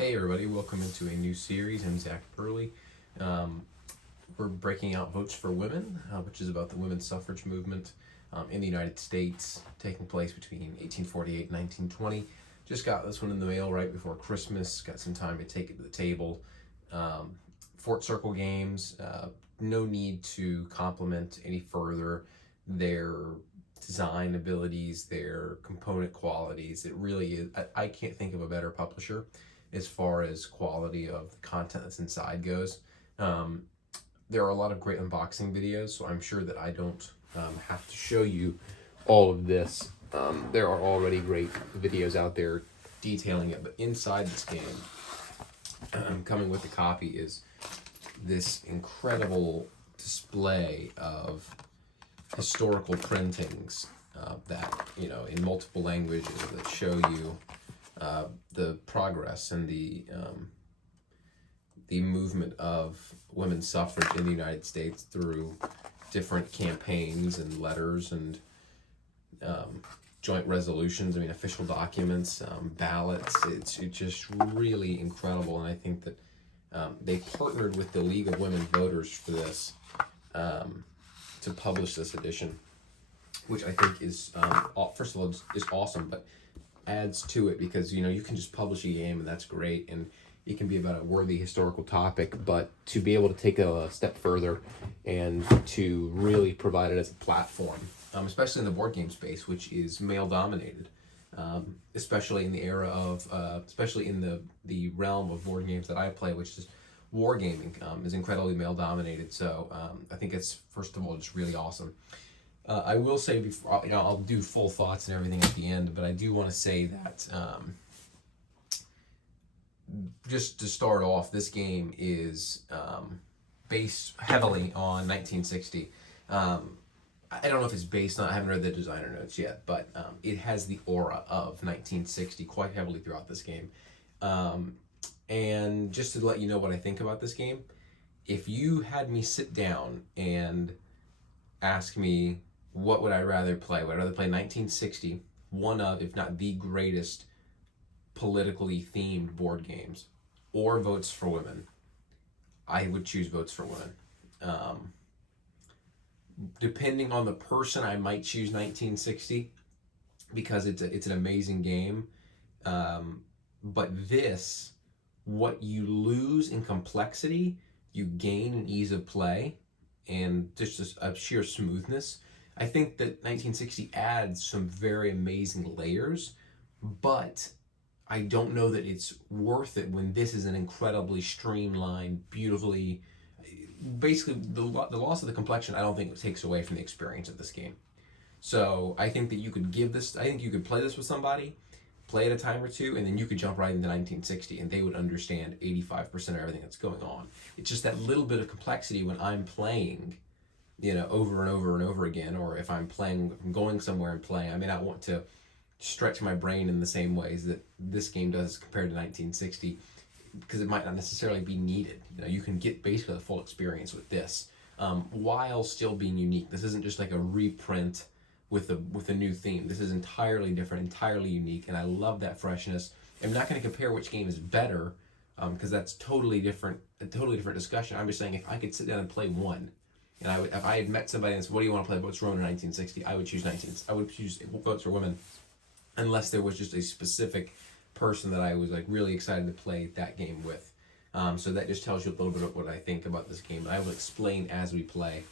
Hey everybody, welcome into a new series. I'm Zach Burley. We're breaking out Votes for Women, which is about the women's suffrage movement in the United States, taking place between 1848 and 1920. Just got this one in the mail right before Christmas, got some time to take it to the table. Fort Circle Games, no need to compliment any further their design abilities, their component qualities. It really is, I can't think of a better publisher as far as quality of the content that's inside goes. There are a lot of great unboxing videos, so I'm sure that I don't have to show you all of this. There are already great videos out there detailing it, but inside this game, coming with the copy is this incredible display of historical printings that, in multiple languages that show you the progress and the movement of women's suffrage in the United States through different campaigns and letters and joint resolutions. Official documents, ballots. It's just really incredible, and I think that they partnered with the League of Women Voters for this to publish this edition, which I think is first of all is awesome, but adds to it because you can just publish a game and that's great, and it can be about a worthy historical topic, but to be able to take a step further and to really provide it as a platform, especially in the board game space, which is male dominated, especially in the era of especially in the realm of board games that I play, which is wargaming, is incredibly male dominated. So I think it's, first of all, just really awesome. I will say before, I'll do full thoughts and everything at the end, but I do want to say that just to start off, this game is based heavily on 1960. I don't know if it's based on, I haven't read the designer notes yet, but it has the aura of 1960 quite heavily throughout this game. And just to let you know what I think about this game, if you had me sit down and ask me, what would I rather play? Would I rather play 1960, one of, if not the greatest politically themed board games, or Votes for Women? I would choose Votes for Women. Depending on the person, I might choose 1960 because it's an amazing game. But this, what you lose in complexity, you gain in ease of play and just a sheer smoothness. I think that 1960 adds some very amazing layers, but I don't know that it's worth it when this is an incredibly streamlined, beautifully, basically the loss of the complexion, I don't think it takes away from the experience of this game. So I think that you could play this with somebody, play it a time or two, and then you could jump right into 1960 and they would understand 85% of everything that's going on. It's just that little bit of complexity when I'm playing, over and over and over again, or if I'm going somewhere and playing, I may not want to stretch my brain in the same ways that this game does compared to 1960, because it might not necessarily be needed. You can get basically the full experience with this, while still being unique. This isn't just like a reprint with a new theme. This is entirely different, entirely unique, and I love that freshness. I'm not going to compare which game is better, because that's a totally different discussion. I'm just saying, if I could sit down and play one, and if I had met somebody and said, "What do you want to play? Votes for Women in 1960?" I would choose Votes for Women, unless there was just a specific person that I was really excited to play that game with. So that just tells you a little bit of what I think about this game. I will explain as we play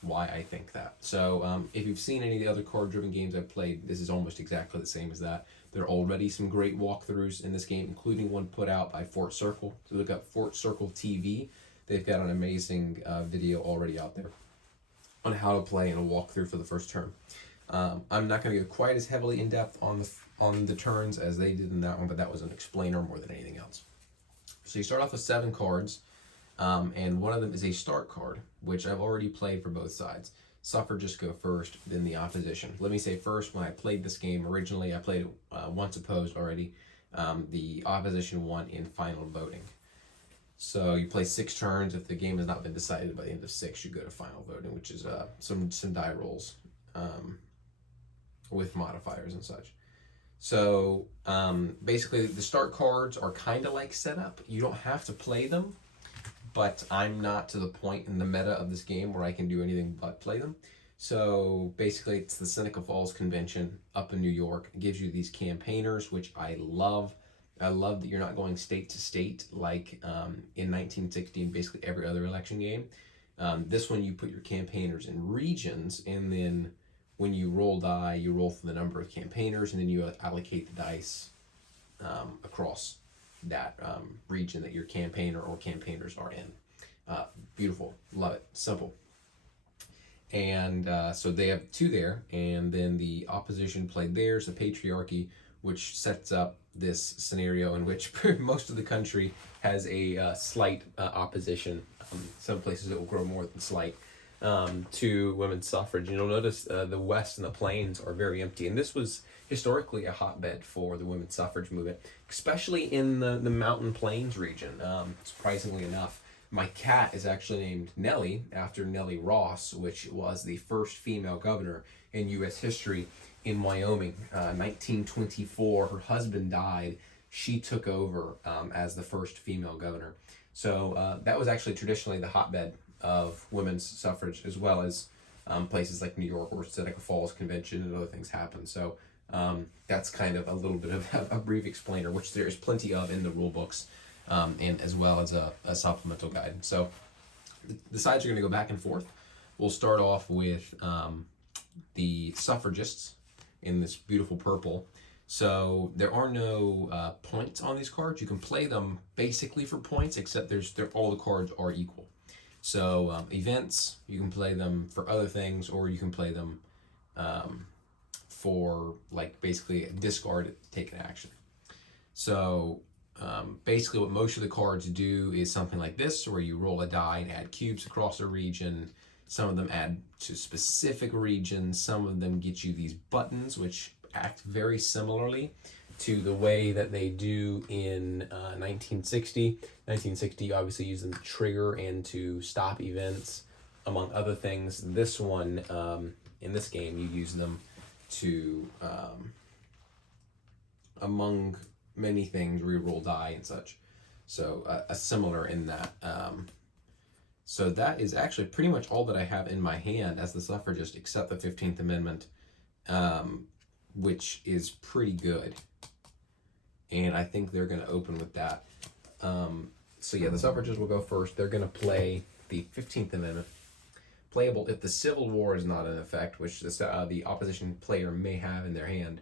why I think that. So if you've seen any of the other card-driven games I've played, this is almost exactly the same as that. There are already some great walkthroughs in this game, including one put out by Fort Circle. So look up Fort Circle TV. They've got an amazing video already out there on how to play in a walkthrough for the first turn. I'm not going to go quite as heavily in depth on the turns as they did in that one, but that was an explainer more than anything else. So you start off with 7 cards, and one of them is a start card, which I've already played for both sides. Suffragists go first, then the opposition. Let me say first, when I played this game originally, I played it once opposed already. The opposition won in final voting. So you play 6 turns. If the game has not been decided by the end of 6, you go to final voting, which is some die rolls with modifiers and such. So basically, the start cards are kind of like setup. You don't have to play them, but I'm not to the point in the meta of this game where I can do anything but play them. So basically, it's the Seneca Falls Convention up in New York. It gives you these campaigners, which I love. I love that you're not going state to state like in 1960 and basically every other election game. This one, you put your campaigners in regions, and then when you roll die, you roll for the number of campaigners, and then you allocate the dice across that region that your campaigner or campaigners are in. Beautiful, love it, simple. And so they have two there, and then the opposition played theirs, the Patriarchy, which sets up this scenario in which most of the country has a slight opposition. Some places it will grow more than slight to women's suffrage. You'll notice the West and the Plains are very empty, and this was historically a hotbed for the women's suffrage movement, especially in the Mountain Plains region, surprisingly enough. My cat is actually named Nellie after Nellie Ross, which was the first female governor in U.S. history in Wyoming. 1924, her husband died. She took over as the first female governor. So that was actually traditionally the hotbed of women's suffrage, as well as places like New York where Seneca Falls Convention and other things happen. So that's kind of a little bit of a brief explainer, which there is plenty of in the rule books. And as well as a supplemental guide. So the sides are going to go back and forth. We'll start off with the suffragists in this beautiful purple. So there are no points on these cards. You can play them basically for points, except all the cards are equal. So events, you can play them for other things, or you can play them for like basically discard it, take an action. So basically what most of the cards do is something like this, where you roll a die and add cubes across a region. Some of them add to specific regions. Some of them get you these buttons, which act very similarly to the way that they do in 1960. 1960 obviously used them to trigger and to stop events, among other things. This one, in this game, you use them to, among many things, reroll die and such. So a similar in that. So that is actually pretty much all that I have in my hand as the suffragist, except the 15th Amendment, which is pretty good. And I think they're going to open with that. So yeah, the suffragists will go first. They're going to play the 15th Amendment. Playable if the Civil War is not in effect, which the opposition player may have in their hand.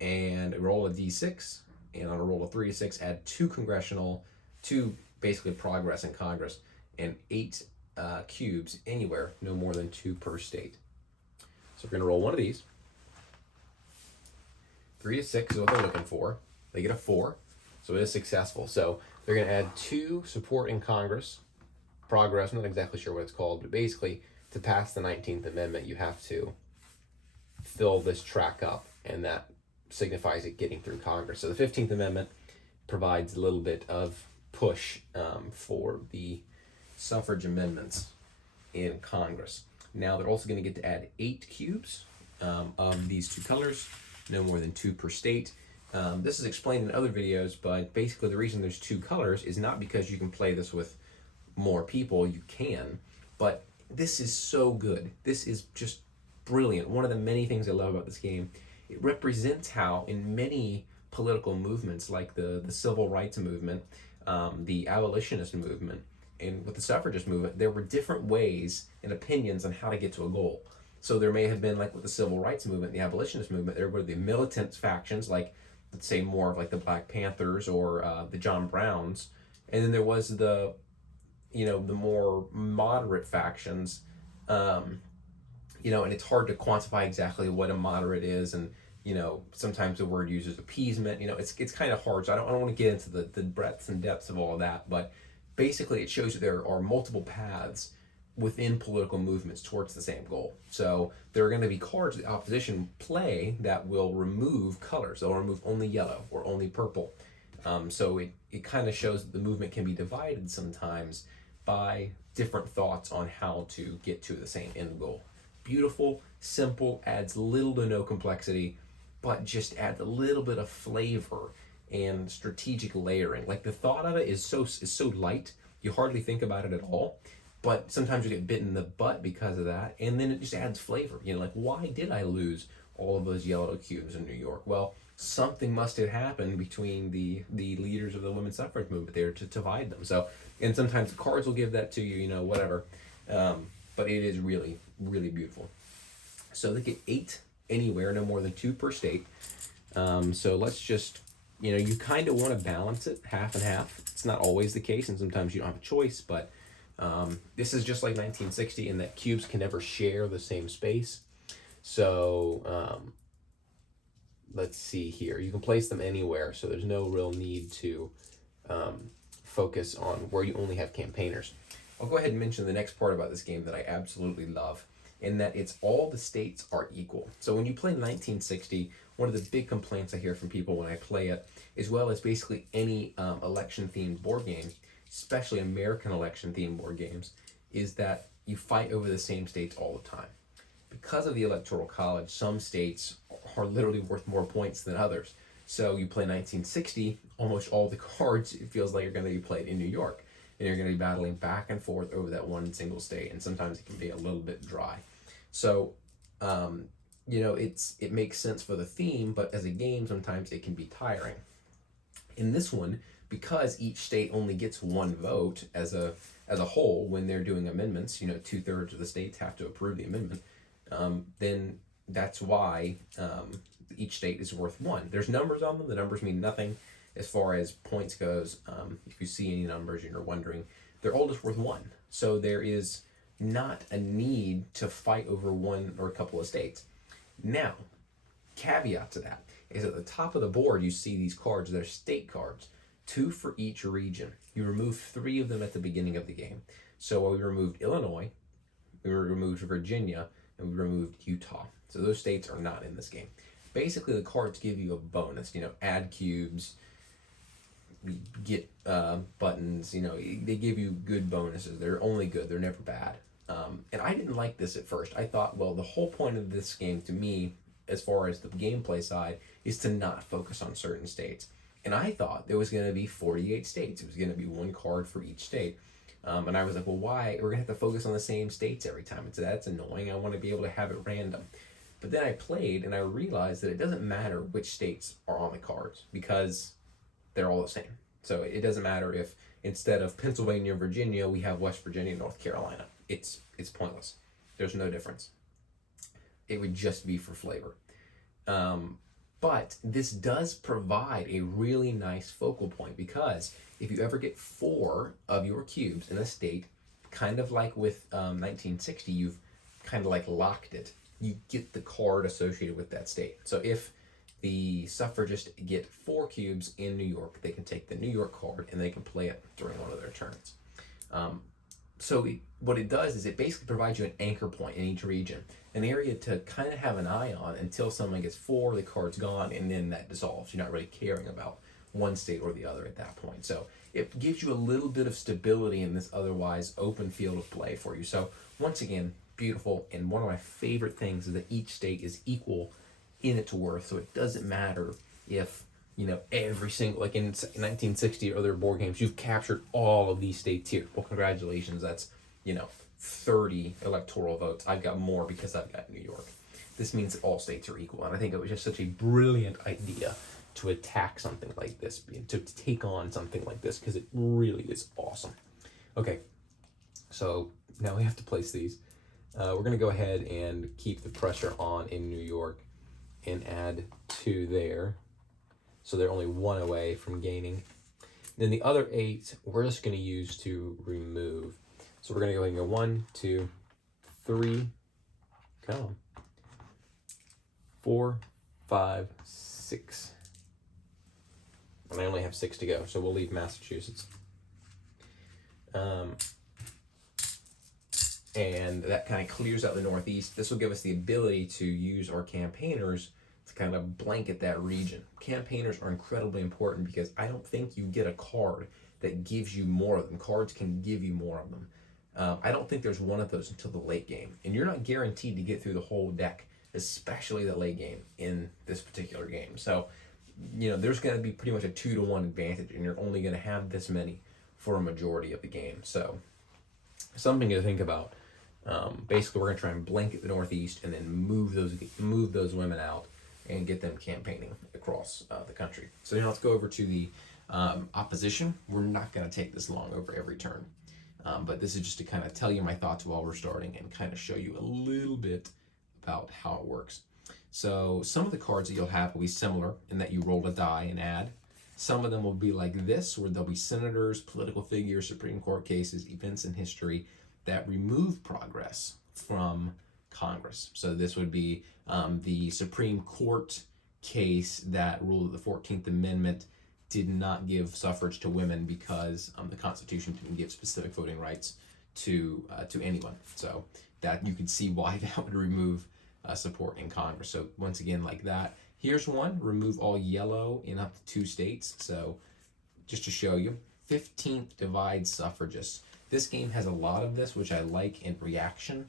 And roll a d6, and on a roll of 3 to 6, add 2 basically progress in Congress, and 8 cubes anywhere, no more than 2 per state. So we're going to roll one of these. 3 to 6 is what they're looking for. They get a 4, so it is successful. So they're going to add 2 support in Congress. Progress, I'm not exactly sure what it's called, but basically to pass the 19th Amendment, you have to fill this track up, and that signifies it getting through Congress. So the 15th Amendment provides a little bit of push for the suffrage amendments in Congress. Now they're also going to get to add 8 cubes of these 2 colors, no more than 2 per state. This is explained in other videos, but basically the reason there's 2 colors is not because you can play this with more people. You can, but this is so good. This is just brilliant. One of the many things I love about this game. It represents how in many political movements like the civil rights movement, the abolitionist movement, and with the suffragist movement, there were different ways and opinions on how to get to a goal. So there may have been, like with the civil rights movement, the abolitionist movement, there were the militant factions, like let's say more of like the Black Panthers or the John Browns, and then there was the more moderate factions. And it's hard to quantify exactly what a moderate is, and sometimes the word uses appeasement. It's kind of hard, so I don't want to get into the breadths and depths of all of that, but basically it shows that there are multiple paths within political movements towards the same goal. So there are going to be cards the opposition play that will remove colors. They'll remove only yellow or only purple. So it kind of shows that the movement can be divided sometimes by different thoughts on how to get to the same end goal. Beautiful, simple, adds little to no complexity, but just adds a little bit of flavor and strategic layering. Like the thought of it is so light, you hardly think about it at all. But sometimes you get bitten in the butt because of that, and then it just adds flavor. You know, like why did I lose all of those yellow cubes in New York? Well, something must have happened between the leaders of the women's suffrage movement there to divide them. So, and sometimes the cards will give that to you, you know, whatever. But it is really, really beautiful. So they get 8 anywhere, no more than 2 per state. So let's just, you know, you kind of want to balance it half and half. It's not always the case, and sometimes you don't have a choice, but this is just like 1960 in that cubes can never share the same space. So let's see here. You can place them anywhere, so there's no real need to focus on where you only have campaigners. I'll go ahead and mention the next part about this game that I absolutely love, in that it's all the states are equal. So when you play 1960, one of the big complaints I hear from people when I play it, as well as basically any election-themed board game, especially American election-themed board games, is that you fight over the same states all the time. Because of the Electoral College, some states are literally worth more points than others. So you play 1960, almost all the cards, it feels like, are going to be played in New York. And you're going to be battling back and forth over that one single state, and sometimes it can be a little bit dry. So, you know, it makes sense for the theme, but as a game, sometimes it can be tiring. In this one, because each state only gets 1 vote as a whole when they're doing amendments, you know, 2/3 of the states have to approve the amendment, then that's why each state is worth 1. There's numbers on them. The numbers mean nothing as far as points goes. If you see any numbers and you're wondering, they're all just worth 1. So there is not a need to fight over 1 or a couple of states. Now, caveat to that is at the top of the board, you see these cards. They're state cards, 2 for each region. You remove 3 of them at the beginning of the game. So we removed Illinois, we removed Virginia, and we removed Utah. So those states are not in this game. Basically, the cards give you a bonus, you know, add cubes, get buttons, you know, they give you good bonuses. They're only good, they're never bad. And I didn't like this at first. I thought, well, the whole point of this game to me, as far as the gameplay side, is to not focus on certain states. And I thought there was going to be 48 states. It was going to be 1 card for each state. And I was like, well, why? We're going to have to focus on the same states every time. That's annoying. I want to be able to have it random. But then I played and I realized that it doesn't matter which states are on the cards because they're all the same. So it doesn't matter if instead of Pennsylvania and Virginia, we have West Virginia and North Carolina. It's pointless. There's no difference. It would just be for flavor. But this does provide a really nice focal point, because if you ever get 4 of your cubes in a state, kind of like with 1960, you've kind of like locked it. You get the card associated with that state. So if the suffragists get 4 cubes in New York, they can take the New York card and they can play it during one of their turns. What it does is it basically provides you an anchor point in each region, an area to kind of have an eye on until someone gets 4, the card's gone, and then that dissolves. You're not really caring about one state or the other at that point. So it gives you a little bit of stability in this otherwise open field of play for you. So once again, beautiful. And one of my favorite things is that each state is equal in its worth. So it doesn't matter if, you know, every single, like in 1960 or other board games, you've captured all of these states here. Well, congratulations. That's, you know, 30 electoral votes. I've got more because I've got New York. This means that all states are equal. And I think it was just such a brilliant idea to attack something like this, to take on something like this, because it really is awesome. Okay, so now we have to place these. We're going to go ahead and keep the pressure on in New York and add 2 there. So they're only 1 away from gaining. Then the other 8, we're just going to use to remove. So we're going to go ahead and go 1, 2, 3, come on, 4, 5, 6. And I only have 6 to go, so we'll leave Massachusetts. And that kind of clears out the Northeast. This will give us the ability to use our campaigners to kind of blanket that region. Campaigners are incredibly important because I don't think you get a card that gives you more of them. Cards can give you more of them. I don't think there's one of those until the late game. And you're not guaranteed to get through the whole deck especially the late game in this particular game. So, there's going to be pretty much a 2-to-1 advantage, and you're only going to have this many for a majority of the game. So, something to think about. Basically, we're going to try and blanket the Northeast and then move those women out and get them campaigning across the country. So now let's go over to the opposition. We're not going to take this long over every turn, but this is just to kind of tell you my thoughts while we're starting and kind of show you a little bit about how it works. So some of the cards that you'll have will be similar in that you roll a die and add. Some of them will be like this, where there'll be senators, political figures, Supreme Court cases, events in history that remove progress from Congress. So this would be the Supreme Court case that ruled that the 14th Amendment did not give suffrage to women because the Constitution didn't give specific voting rights to anyone. So that you could see why that would remove support in Congress. So once again, like that. Here's one, remove all yellow in up to 2 states. So just to show you, 15th divide suffragists. This game has a lot of this, which I like in reaction.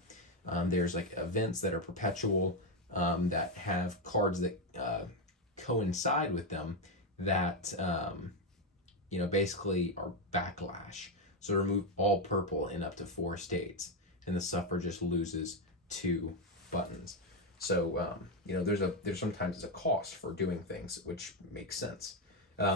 There's like events that are perpetual that have cards that coincide with them that, basically are backlash. So remove all purple in up to 4 states, and the suffragist loses 2 buttons. So, there's sometimes a cost for doing things, which makes sense.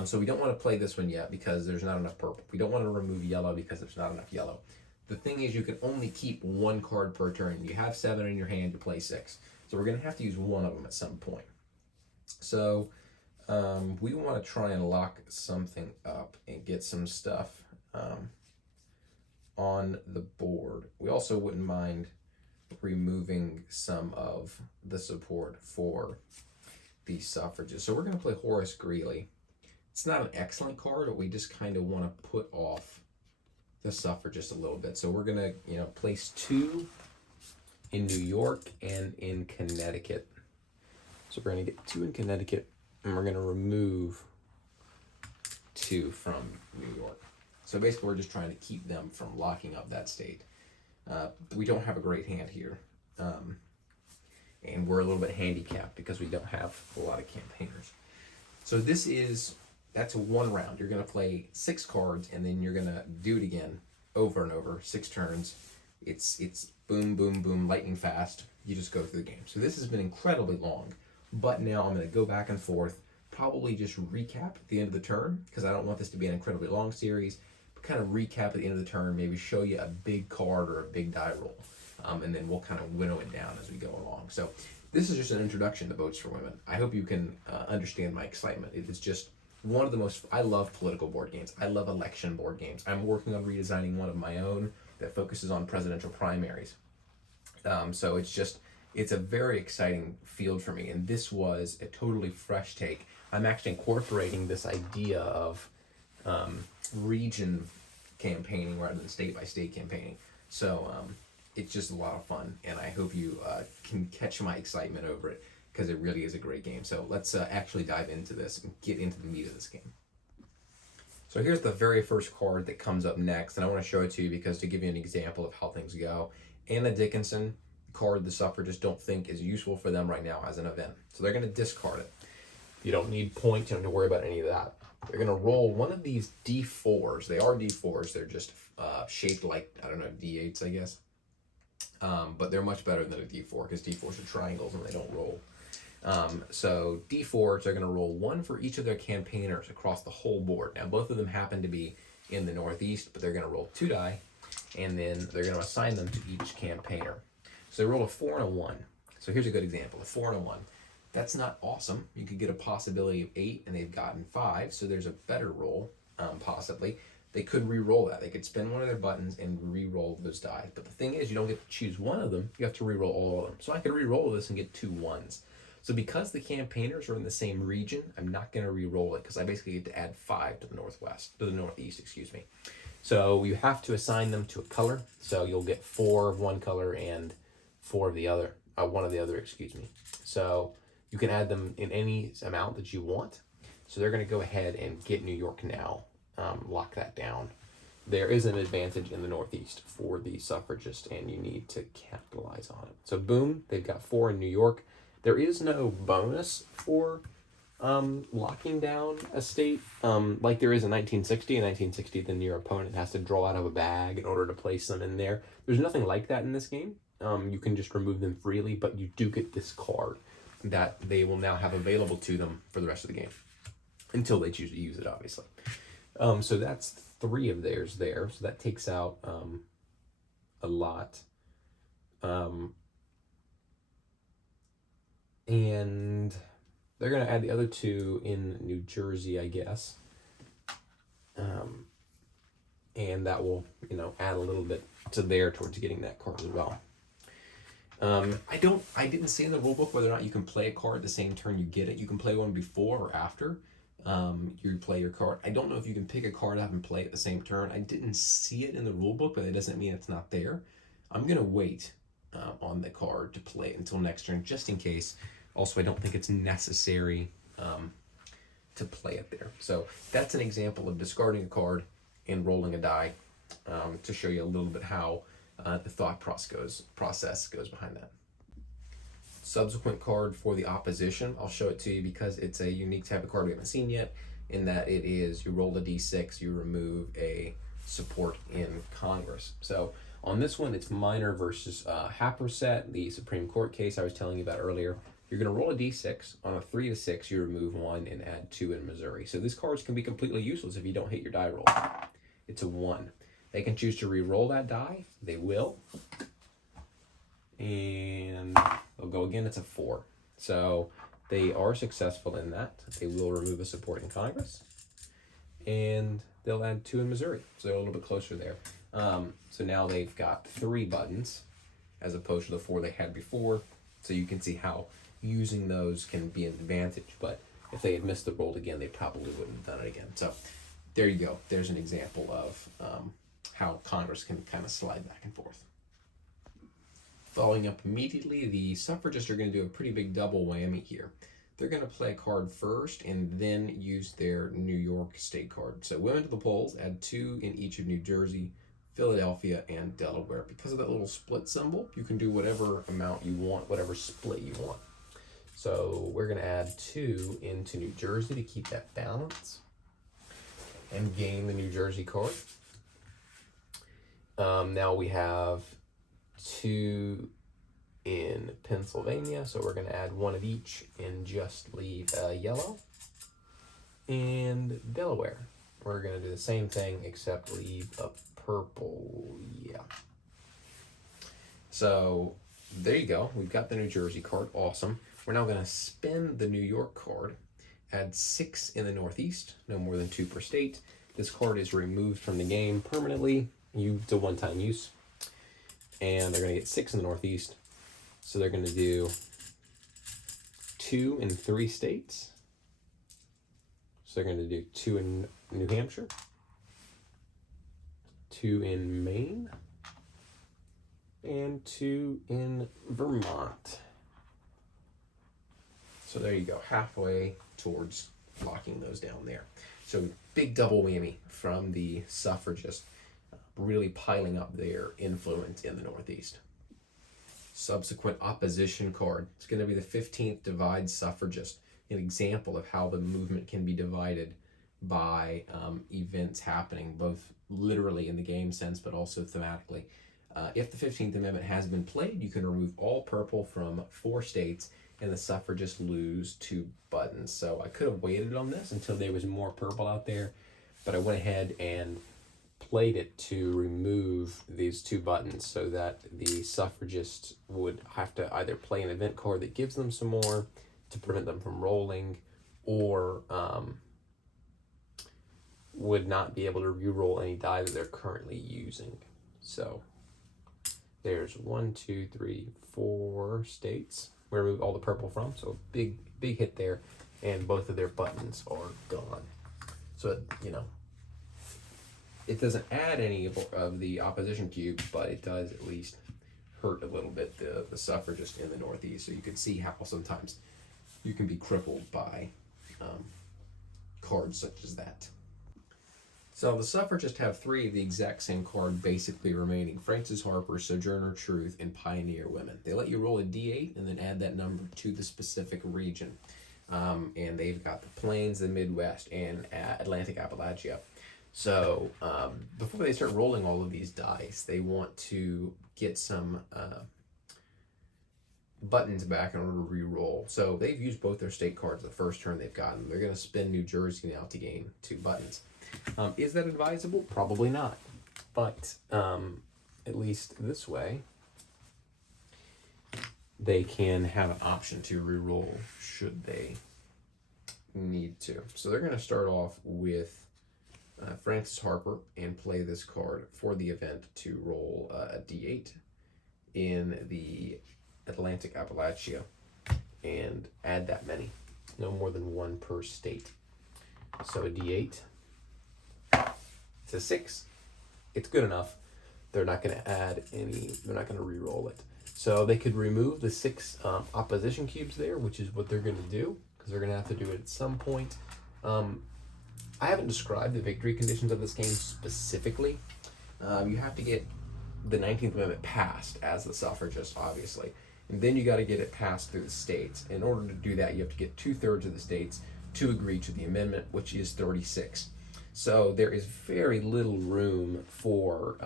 So we don't want to play this one yet because there's not enough purple. We don't want to remove yellow because there's not enough yellow. The thing is, you can only keep 1 card per turn. You have 7 in your hand, you play 6. So we're going to have to use 1 of them at some point. So we want to try and lock something up and get some stuff on the board. We also wouldn't mind removing some of the support for the suffragists. So we're going to play Horace Greeley. It's not an excellent card, but we just kind of want to put off the suffragists a little bit. So we're going to, place 2 in New York and in Connecticut. So we're going to get 2 in Connecticut, and we're going to remove 2 from New York. So basically, we're just trying to keep them from locking up that state. We don't have a great hand here. And we're a little bit handicapped because we don't have a lot of campaigners. So that's 1 round. You're going to play 6 cards, and then you're going to do it again over and over, 6 turns. It's boom, boom, boom, lightning fast. You just go through the game. So this has been incredibly long, but now I'm going to go back and forth, probably just recap at the end of the turn, because I don't want this to be an incredibly long series, but kind of recap at the end of the turn, maybe show you a big card or a big die roll, and then we'll kind of winnow it down as we go along. So this is just an introduction to Votes for Women. I hope you can understand my excitement. It is just one of the most, I love political board games. I love election board games. I'm working on redesigning one of my own that focuses on presidential primaries. So it's a very exciting field for me. And this was a totally fresh take. I'm actually incorporating this idea of region campaigning rather than state by state campaigning. So it's just a lot of fun. And I hope you can catch my excitement over it, because it really is a great game. So let's actually dive into this and get into the meat of this game. So here's the very first card that comes up next, and I want to show it to you because to give you an example of how things go. Anna Dickinson card the suffragists don't think is useful for them right now as an event. So they're going to discard it. You don't need points, you don't have to worry about any of that. They're going to roll one of these D4s. They are D4s, they're just shaped like, I don't know, D8s, I guess. But they're much better than a D4 because D4s are triangles and they don't roll. So D4s are going to roll 1 for each of their campaigners across the whole board. Now both of them happen to be in the Northeast, but they're going to roll 2 die, and then they're going to assign them to each campaigner. So they roll a 4 and a 1. So here's a good example, a 4 and a 1. That's not awesome. You could get a possibility of 8, and they've gotten 5, so there's a better roll, possibly. They could re-roll that. They could spend one of their buttons and re-roll those die. But the thing is, you don't get to choose one of them. You have to re-roll all of them. So I could re-roll this and get 2 1s. So because the campaigners are in the same region, I'm not going to re-roll it because I basically get to add 5 to the Northeast, excuse me. So you have to assign them to a color. So you'll get 4 of one color and 4 of the other, one of the other, excuse me. So you can add them in any amount that you want. So they're going to go ahead and get New York now, lock that down. There is an advantage in the Northeast for the suffragists, and you need to capitalize on it. So boom, they've got 4 in New York. There is no bonus for locking down a state like there is in 1960. In 1960, then your opponent has to draw out of a bag in order to place them in there. There's nothing like that in this game. You can just remove them freely, but you do get this card that they will now have available to them for the rest of the game until they choose to use it, obviously. So that's 3 of theirs there. So that takes out a lot. And they're going to add the other 2 in New Jersey, I guess. And that will, add a little bit to there towards getting that card as well. I didn't see in the rulebook whether or not you can play a card the same turn you get it. You can play one before or after you play your card. I don't know if you can pick a card up and play it the same turn. I didn't see it in the rulebook, but it doesn't mean it's not there. I'm going to wait on the card to play it until next turn, just in case. Also, I don't think it's necessary to play it there. So that's an example of discarding a card and rolling a die to show you a little bit how the thought process goes behind that. Subsequent card for the opposition, I'll show it to you because it's a unique type of card we haven't seen yet, in that it is you roll a d6, you remove a support in Congress. So on this one, it's Minor versus Happersett, the Supreme Court case I was telling you about earlier. You're going to roll a d6. On a 3 to 6, you remove 1 and add 2 in Missouri. So these cards can be completely useless if you don't hit your die roll. It's a 1. They can choose to re-roll that die. They will. And they'll go again. It's a 4. So they are successful in that. They will remove a support in Congress. And they'll add 2 in Missouri. So they're a little bit closer there. So now they've got 3 buttons as opposed to the 4 they had before. So you can see how using those can be an advantage. But if they had missed the roll again, they probably wouldn't have done it again. So there you go. There's an example of how Congress can kind of slide back and forth. Following up immediately, the suffragists are going to do a pretty big double whammy here. They're going to play a card first and then use their New York state card. So women to the polls, add 2 in each of New Jersey, Philadelphia, and Delaware. Because of that little split symbol, you can do whatever amount you want, whatever split you want. So we're going to add 2 into New Jersey to keep that balance and gain the New Jersey card. Now we have 2 in Pennsylvania, so we're going to add 1 of each and just leave yellow. And Delaware, we're going to do the same thing except leave a purple. Yeah. So there you go. We've got the New Jersey card. Awesome. We're now going to spin the New York card, add 6 in the Northeast, no more than 2 per state. This card is removed from the game permanently. It's a one-time use. And they're going to get 6 in the Northeast. So they're going to do 2 in 3 states. So they're going to do 2 in New Hampshire, 2 in Maine, and 2 in Vermont. So there you go, halfway towards locking those down there. So big double whammy from the suffragists, really piling up their influence in the Northeast. Subsequent opposition card. It's going to be the 15th Divide Suffragist, an example of how the movement can be divided by events happening, both literally in the game sense, but also thematically. If the 15th Amendment has been played, you can remove all purple from 4 states, and the suffragists lose 2 buttons. So I could have waited on this until there was more purple out there, but I went ahead and played it to remove these 2 buttons so that the suffragists would have to either play an event card that gives them some more to prevent them from rolling, or would not be able to re-roll any die that they're currently using. So there's 1, 2, 3, 4 states where we remove all the purple from. So big hit there, and both of their buttons are gone. So, it doesn't add any of the opposition cube, but it does at least hurt a little bit the suffragists in the Northeast. So you can see how sometimes you can be crippled by cards such as that. So the suffragists have 3 of the exact same card basically remaining: Frances Harper, Sojourner Truth, and Pioneer Women. They let you roll a d8 and then add that number to the specific region. And they've got the Plains, the Midwest, and Atlantic Appalachia. So before they start rolling all of these dice, they want to get some buttons back in order to re-roll. So they've used both their state cards the first turn they've gotten. They're going to spin New Jersey now to gain 2 buttons. Is that advisable? Probably not. But at least this way, they can have an option to re-roll should they need to. So they're going to start off with Frances Harper and play this card for the event to roll a d8 in the Atlantic Appalachia and add that many. No more than 1 per state. So a d8. It's a 6. It's good enough. They're not going to add any, they're not going to re-roll it. So they could remove the 6 opposition cubes there, which is what they're going to do, because they're going to have to do it at some point. I haven't described the victory conditions of this game specifically. You have to get the 19th Amendment passed as the suffragist, obviously. And then you got to get it passed through the states. In order to do that, you have to get 2/3 of the states to agree to the amendment, which is 36. So there is very little room for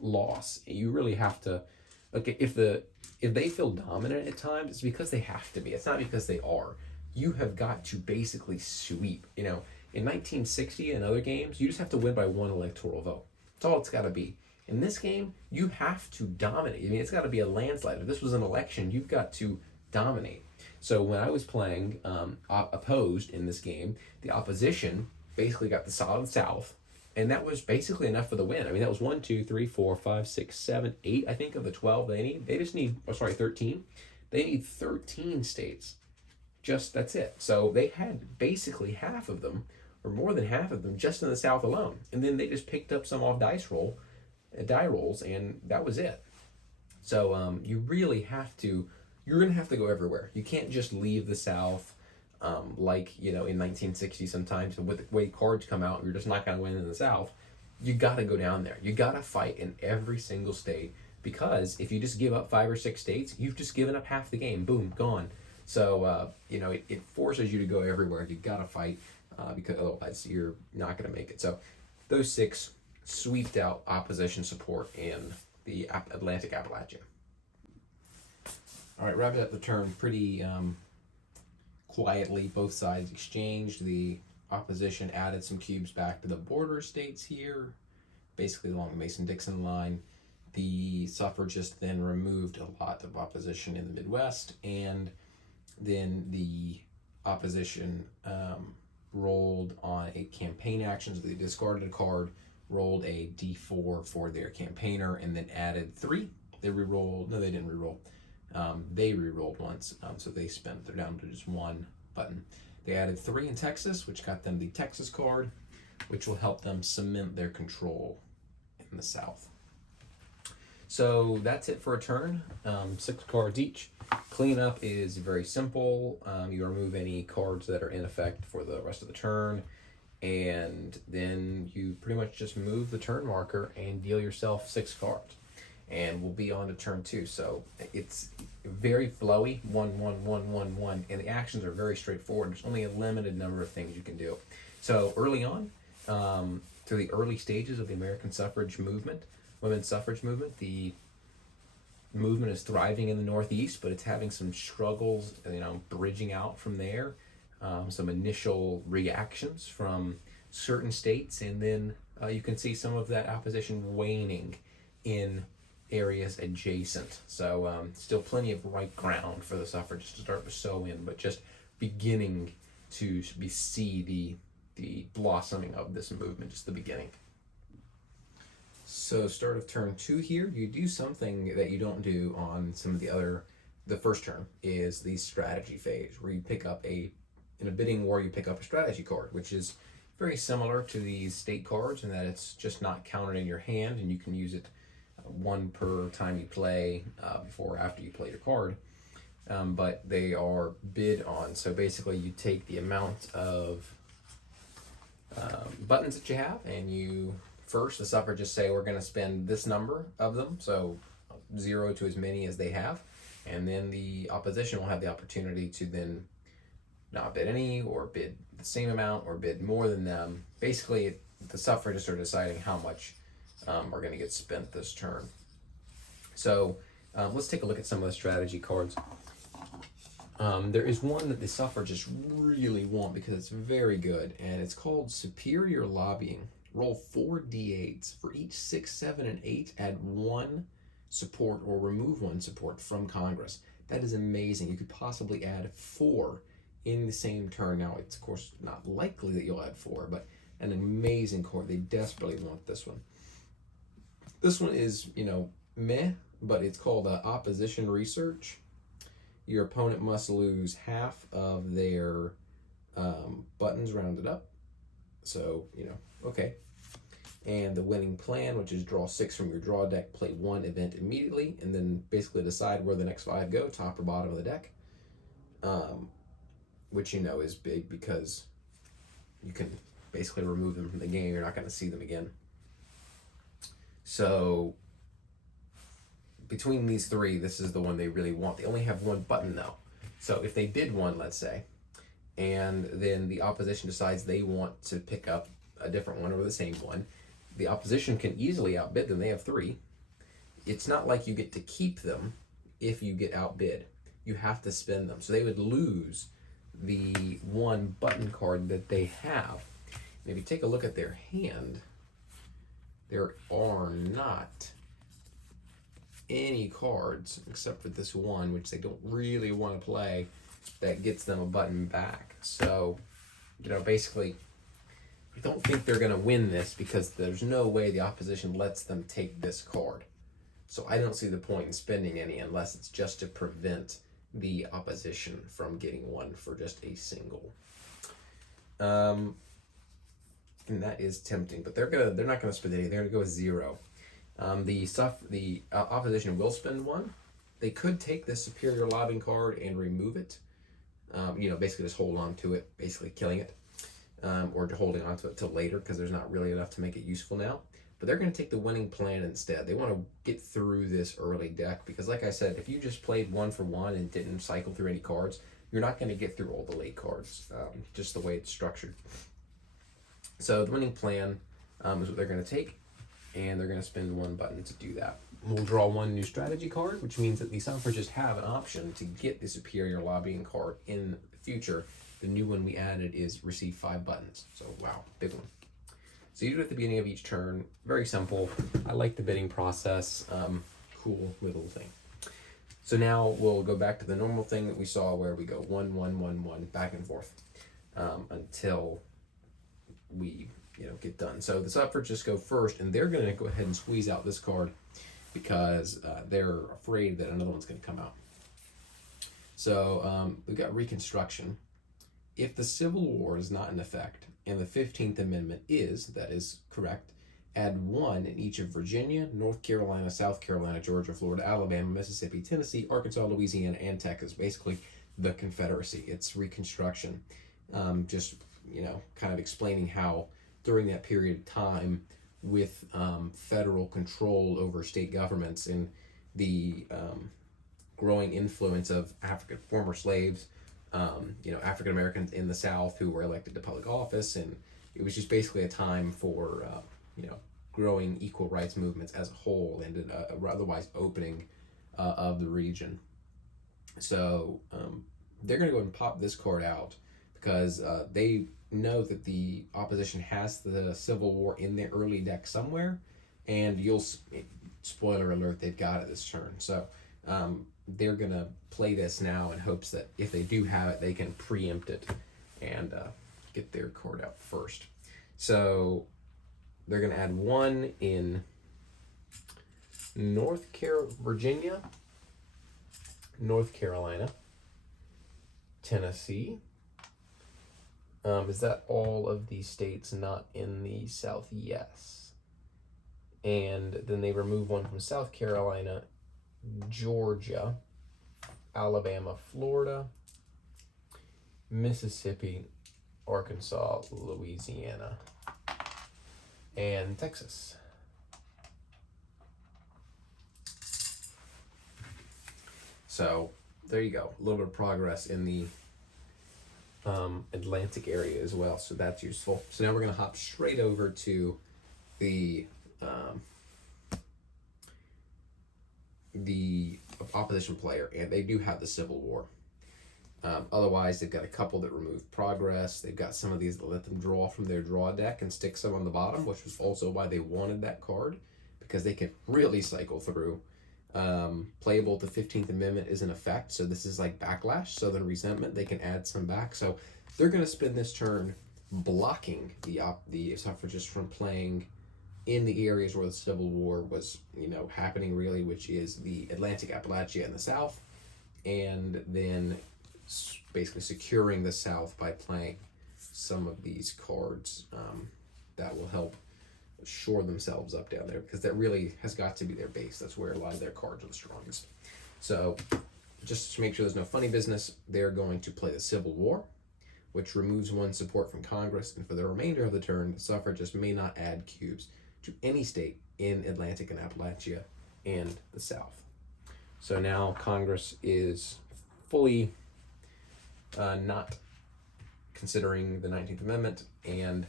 loss. You really have to, okay, if they feel dominant at times, it's because they have to be. It's not because they are. You have got to basically sweep. You know, in 1960 and other games, you just have to win by 1 electoral vote. That's all it's got to be. In this game, you have to dominate. I mean, it's got to be a landslide. If this was an election, you've got to dominate. So when I was playing opposed in this game, the opposition basically got the solid South, and that was basically enough for the win. I mean, that was 1, 2, 3, 4, 5, 6, 7, 8, I think, of the 12 they need. They just need, 13. They need 13 states. Just, that's it. So they had basically half of them, or more than half of them, just in the South alone. And then they just picked up some off die rolls, and that was it. So you really have to, you're going to have to go everywhere. You can't just leave the South like, you know, in 1960 sometimes, with the way cards come out, you're just not going to win in the South. You got to go down there. You got to fight in every single state, because if you just give up 5 or 6 states, you've just given up half the game. Boom, gone. So, you know, it forces you to go everywhere. You got to fight because otherwise you're not going to make it. So those 6 sweeped out opposition support in the Atlantic Appalachia. All right, wrapping up the turn pretty quietly. Both sides exchanged. The opposition added some cubes back to the border states here, basically along the Mason-Dixon line. The suffragists then removed a lot of opposition in the Midwest, and then the opposition rolled on a campaign action, so they discarded a card, rolled a d4 for their campaigner, and then added 3. They re-rolled, no, they didn't re-roll. They re-rolled once, so they're down to just 1 button. They added 3 in Texas, which got them the Texas card, which will help them cement their control in the South. So that's it for a turn. 6 cards each. Cleanup is very simple. You remove any cards that are in effect for the rest of the turn, and then you pretty much just move the turn marker and deal yourself 6 cards. And we'll be on to turn 2. So it's very flowy, 1, 1, 1, 1, 1, and the actions are very straightforward. There's only a limited number of things you can do. So early on, to the early stages of the American suffrage movement, women's suffrage movement, the movement is thriving in the Northeast, but it's having some struggles, you know, bridging out from there. Some initial reactions from certain states, and then you can see some of that opposition waning in areas adjacent. So still plenty of right ground for the suffragists to start to sow in, but just beginning to see the blossoming of this movement, just the beginning. So start of turn 2 here, you do something that you don't do on some of the first turn is the strategy phase, where you pick up in a bidding war, you pick up a strategy card, which is very similar to these state cards in that it's just not counted in your hand, and you can use it 1 per time you play, before or after you play your card. But they are bid on. So basically you take the amount of buttons that you have, and you first, the suffragists say we're going to spend this number of them, so 0 to as many as they have, and then the opposition will have the opportunity to then not bid any, or bid the same amount, or bid more than them. Basically, the suffragists are deciding how much are going to get spent this turn. So let's take a look at some of the strategy cards. There is one that the suffragists really want because it's very good, and it's called Superior Lobbying. Roll 4 d8s. For each 6, 7, and 8, add 1 support or remove 1 support from Congress. That is amazing. You could possibly add 4 in the same turn. Now, it's of course not likely that you'll add 4, but an amazing card. They desperately want this one. This one is, meh, but it's called Opposition Research. Your opponent must lose half of their buttons rounded up. So, okay. And the winning plan, which is draw 6 from your draw deck, play 1 event immediately, and then basically decide where the next 5 go, top or bottom of the deck. Which is big because you can basically remove them from the game. You're not going to see them again. So between these 3, this is the one they really want. They only have 1 button though. So if they bid 1, let's say, and then the opposition decides they want to pick up a different one or the same one, the opposition can easily outbid them. They have 3. It's not like you get to keep them if you get outbid. You have to spend them. So they would lose the 1 button card that they have. And if you take a look at their hand, there are not any cards except for this one, which they don't really want to play, that gets them a button back. So, basically, I don't think they're going to win this because there's no way the opposition lets them take this card. So I don't see the point in spending any unless it's just to prevent the opposition from getting 1 for just a single. And that is tempting, but they're not gonna spend any. They're gonna go with 0. The opposition will spend 1. They could take this Superior Lobbying card and remove it. Basically just hold on to it, basically killing it, or holding on to it till later because there's not really enough to make it useful now. But they're going to take the winning plan instead. They want to get through this early deck because, like I said, if you just played 1 for 1 and didn't cycle through any cards, you're not going to get through all the late cards, just the way it's structured. So the winning plan is what they're going to take, and they're going to spend 1 button to do that. We'll draw 1 new strategy card, which means that the suffragists have an option to get the Superior Lobbying card in the future. The new one we added is receive 5 buttons. So, wow, big one. So you do it at the beginning of each turn. Very simple. I like the bidding process. Cool little thing. So now we'll go back to the normal thing that we saw where we go 1, 1, 1, 1, back and forth until we get done. So the suffragists go first, and they're going to go ahead and squeeze out this card because they're afraid that another one's going to come out. So we've got Reconstruction. If the Civil War is not in effect and the 15th Amendment is, that is correct, add 1 in each of Virginia, North Carolina, South Carolina, Georgia, Florida, Alabama, Mississippi, Tennessee, Arkansas, Louisiana, and Texas. Basically the Confederacy. It's Reconstruction. Just, kind of explaining how during that period of time with federal control over state governments and the growing influence of former slaves, African Americans in the South who were elected to public office, and it was just basically a time for growing equal rights movements as a whole and an otherwise opening of the region. So they're going to go ahead and pop this card out because they know that the opposition has the Civil War in their early deck somewhere, and spoiler alert, they've got it this turn. So they're going to play this now in hopes that if they do have it, they can preempt it and get their card out first. So they're going to add 1 in Virginia, North Carolina, Tennessee. Is that all of the states not in the South? Yes. And then they remove 1 from South Carolina, Georgia, Alabama, Florida, Mississippi, Arkansas, Louisiana. and Texas. So there you go, a little bit of progress in the Atlantic area as well, so that's useful. So now we're going to hop straight over to the opposition player, and they do have the Civil War. Otherwise, they've got a couple that remove progress. They've got some of these that let them draw from their draw deck and stick some on the bottom, which was also why they wanted that card, because they can really cycle through. Playable, the 15th Amendment is in effect, so this is like Backlash, Southern Resentment. They can add some back, so they're going to spend this turn blocking the suffragists from playing in the areas where the Civil War was, happening really, which is the Atlantic Appalachia in the South, and then basically securing the South by playing some of these cards that will help shore themselves up down there, because that really has got to be their base. That's where a lot of their cards are the strongest. So just to make sure there's no funny business, they're going to play the Civil War, which removes one support from Congress, and for the remainder of the turn, the suffragists may not add cubes to any state in Atlantic and Appalachia and the South. So now Congress is fully not considering the 19th Amendment, and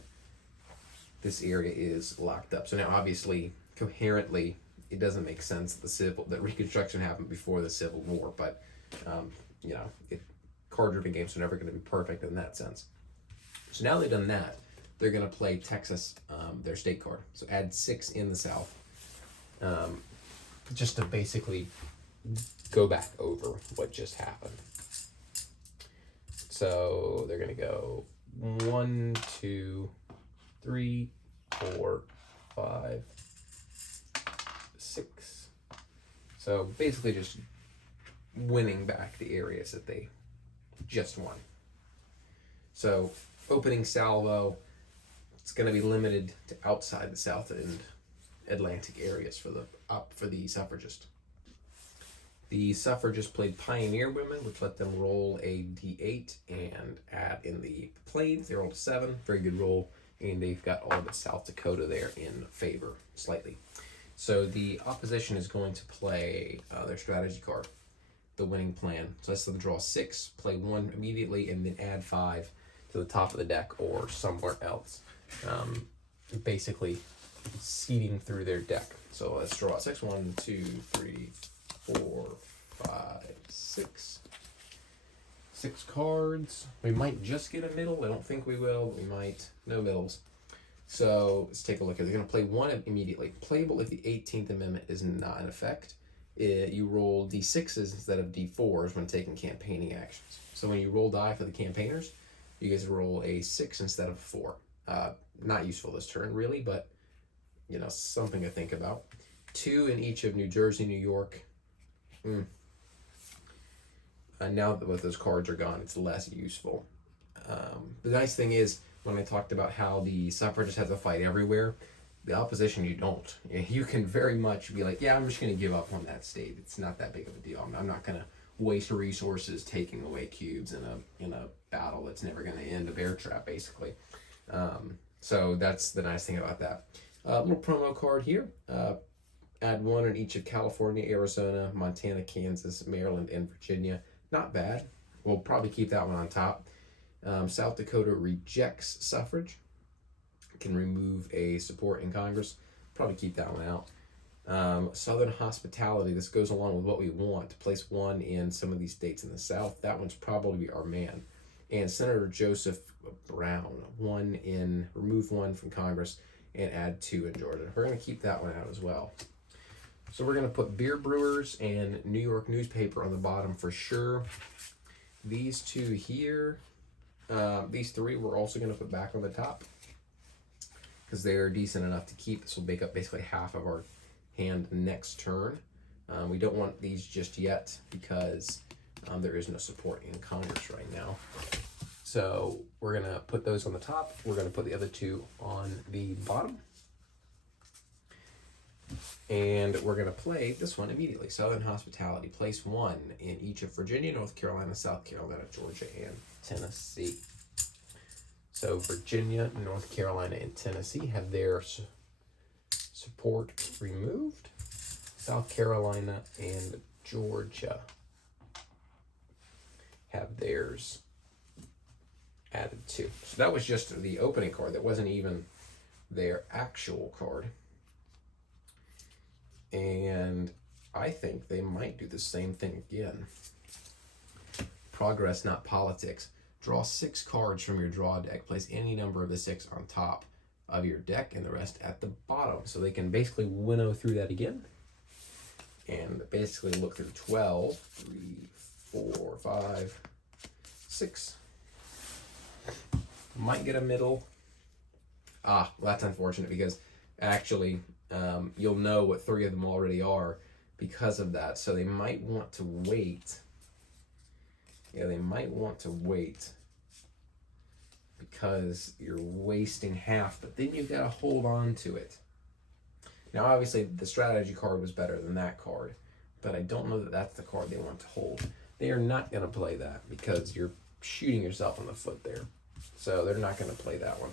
this area is locked up. So now obviously, coherently, it doesn't make sense that Reconstruction happened before the Civil War, but card-driven games are never going to be perfect in that sense. So now they've done that, they're going to play Texas, their state card. So add 6 in the South, just to basically go back over what just happened. So they're going to go 1, 2, 3, 4, 5, 6. So basically just winning back the areas that they just won. So opening salvo, it's going to be limited to outside the South and Atlantic areas for the suffragists. The suffragists played Pioneer Women, which let them roll a d8 and add in the Plains. They rolled a 7, very good roll, and they've got all but South Dakota there in favor, slightly. So the opposition is going to play their strategy card, the winning plan. So that's them draw 6, play 1 immediately, and then add 5 to the top of the deck or somewhere else. Basically seeding through their deck. So let's draw 6. 1, 2, 3, 4, 5, 6. 6 cards. We might just get a middle. I don't think we will, but we might. No middles. So let's take a look. They're going to play 1 immediately. Playable if the 18th Amendment is not in effect. You roll d6s instead of d4s when taking campaigning actions. So when you roll die for the campaigners, you guys roll a 6 instead of 4. Not useful this turn, really, but something to think about. 2 in each of New Jersey, New York. Now that those cards are gone, it's less useful. The nice thing is, when I talked about how the suffragists have to fight everywhere, the opposition, you don't. You can very much be like, yeah, I'm just going to give up on that state. It's not that big of a deal. I'm not going to waste resources taking away cubes in a battle that's never going to end, a bear trap, basically. So that's the nice thing about that. Little promo card here. Add 1 in each of California, Arizona, Montana, Kansas, Maryland, and Virginia. Not bad. We'll probably keep that one on top. South Dakota rejects suffrage. Can remove a support in Congress. Probably keep that one out. Southern hospitality. This goes along with what we want. To place 1 in some of these states in the South. That one's probably our man. And Senator Joseph Brown. Remove 1 from Congress and add 2 in Georgia. We're going to keep that one out as well. So we're going to put beer brewers and New York newspaper on the bottom for sure. These 2 here, these 3 we're also going to put back on the top because they're decent enough to keep. This will make up basically half of our hand next turn. We don't want these just yet because there is no support in Congress right now. So we're going to put those on the top. We're going to put the other 2 on the bottom. And we're going to play this one immediately. Southern hospitality. Place 1 in each of Virginia, North Carolina, South Carolina, Georgia, and Tennessee. So Virginia, North Carolina, and Tennessee have their support removed. South Carolina and Georgia have theirs added too. So that was just the opening card. That wasn't even their actual card. And I think they might do the same thing again. Progress, not politics. Draw 6 cards from your draw deck. Place any number of the 6 on top of your deck and the rest at the bottom. So they can basically winnow through that again. And basically look through 12, 3, 4, 5, 6. Might get a middle. Well, that's unfortunate because actually you'll know what 3 of them already are because of that. So they might want to wait. Yeah, they might want to wait because you're wasting half, but then you've got to hold on to it. Now, obviously, the strategy card was better than that card, but I don't know that that's the card they want to hold. They are not going to play that because you're shooting yourself in the foot there. So they're not going to play that one.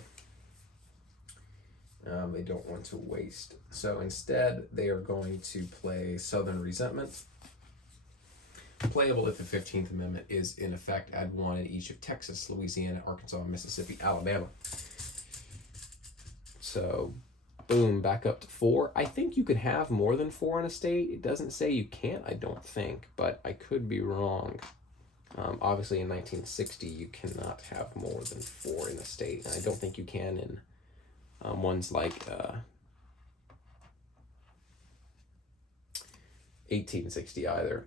They don't want to waste. So instead, they are going to play Southern Resentment. Playable if the 15th Amendment is in effect. Add 1 in each of Texas, Louisiana, Arkansas, Mississippi, Alabama. So, boom, back up to 4. I think you could have more than 4 in a state. It doesn't say you can't, I don't think, but I could be wrong. Obviously, in 1960, you cannot have more than 4 in a state, and I don't think you can in ones like 1860 either.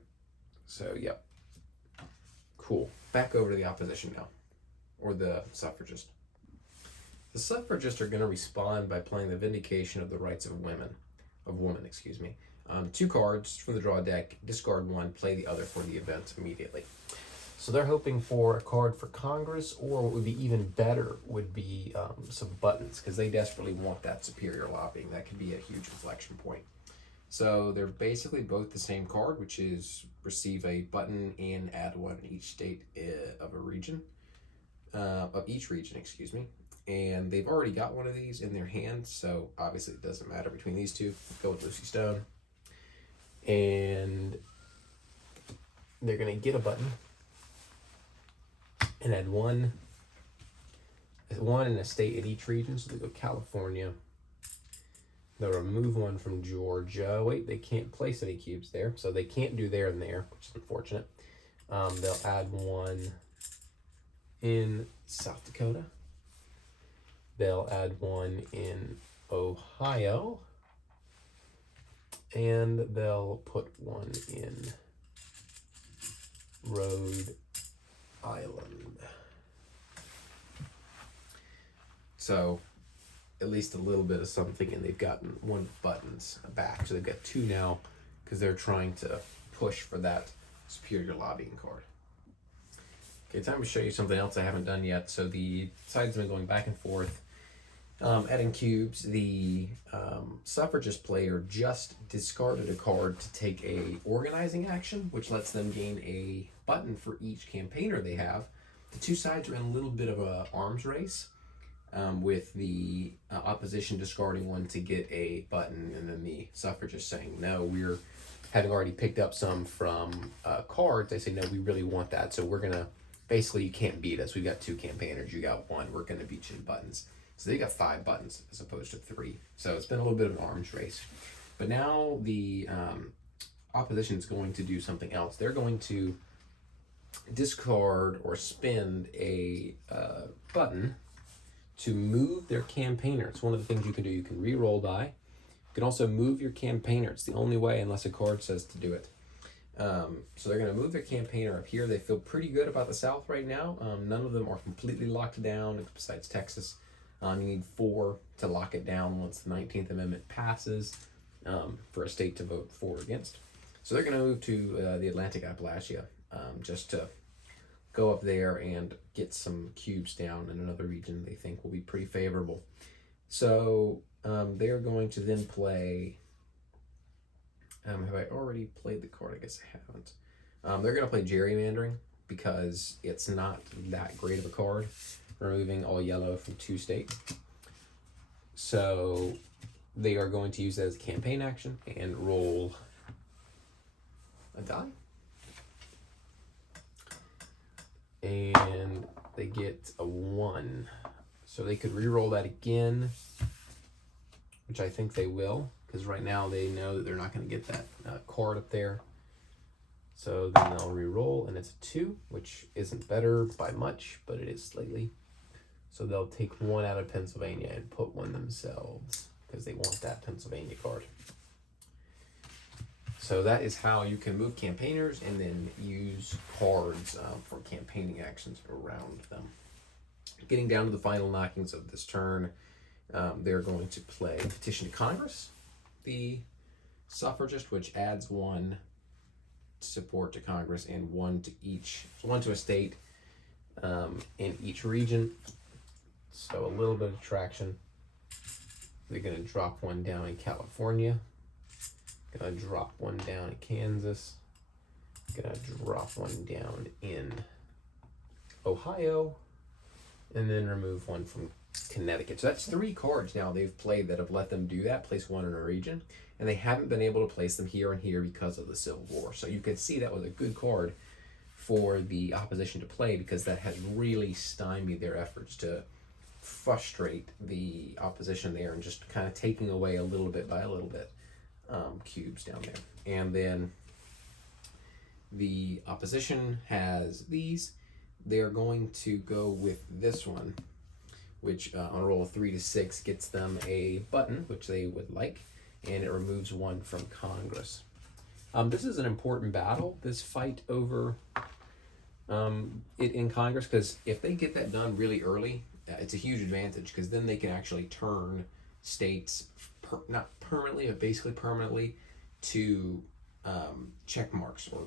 So, yep. Cool. Back over to the opposition now, or the suffragist. The suffragists are going to respond by playing the Vindication of the Rights of Women. 2 cards from the draw deck, discard 1, play the other for the event immediately. So they're hoping for a card for Congress, or what would be even better would be some buttons, because they desperately want that superior lobbying. That could be a huge inflection point. So they're basically both the same card, which is receive a button and add 1 in each state of a region, of each region, excuse me. And they've already got one of these in their hand, so obviously it doesn't matter between these two. Go with Lucy Stone. And they're going to get a button and add 1 in a state in each region. So they go California. They'll remove 1 from Georgia. Wait, they can't place any cubes there, so they can't do there and there, which is unfortunate. They'll add 1 in South Dakota. They'll add 1 in Ohio. And they'll put 1 in Rhode Island. So at least a little bit of something, and they've gotten 1 buttons back. So they've got 2 now because they're trying to push for that superior lobbying card. Okay, time to show you something else I haven't done yet. So the sides have been going back and forth. Adding cubes, the suffragist player just discarded a card to take a organizing action, which lets them gain a button for each campaigner they have. The 2 sides are in a little bit of a arms race, with the opposition discarding 1 to get a button, and then the suffragists saying, no, we're having already picked up some from cards. They say, no, we really want that, so we're going to, basically, you can't beat us. We've got 2 campaigners, you got 1, we're going to beat you in buttons. So they got 5 buttons as opposed to 3. So it's been a little bit of an arms race. But now the opposition is going to do something else. They're going to discard or spend a button to move their campaigner. It's one of the things you can do. You can re-roll die. You can also move your campaigner. It's the only way unless a card says to do it. So they're going to move their campaigner up here. They feel pretty good about the South right now. None of them are completely locked down besides Texas. You need 4 to lock it down once the 19th Amendment passes for a state to vote for or against. So they're going to move to the Atlantic Appalachia just to go up there and get some cubes down in another region they think will be pretty favorable. So they're going to then play... have I already played the card? I guess I haven't. They're going to play gerrymandering because it's not that great of a card. Removing all yellow from 2 states. So they are going to use that as a campaign action and roll a die. And they get a 1. So they could re-roll that again, which I think they will, because right now they know that they're not going to get that card up there. So then they'll re-roll, and it's a 2, which isn't better by much, but it is slightly. So they'll take 1 out of Pennsylvania and put 1 themselves, because they want that Pennsylvania card. So that is how you can move campaigners and then use cards for campaigning actions around them. Getting down to the final knockings of this turn, they're going to play Petition to Congress, the suffragist, which adds 1 support to Congress and 1 to each, 1 to a state in each region. So a little bit of traction. They're going to drop 1 down in California. Gonna drop 1 down in Kansas. Gonna drop 1 down in Ohio. And then remove 1 from Connecticut. So that's 3 cards now they've played that have let them do that, place 1 in a region. And they haven't been able to place them here and here because of the Civil War. So you can see that was a good card for the opposition to play, because that has really stymied their efforts to frustrate the opposition there and just kind of taking away a little bit by a little bit. Cubes down there. And then the opposition has these. They're going to go with this one, which on a roll of 3 to 6 gets them a button, which they would like, and it removes 1 from Congress. This is an important battle, this fight over it in Congress, because if they get that done really early, it's a huge advantage, because then they can actually turn states not permanently, but basically permanently, to check marks, or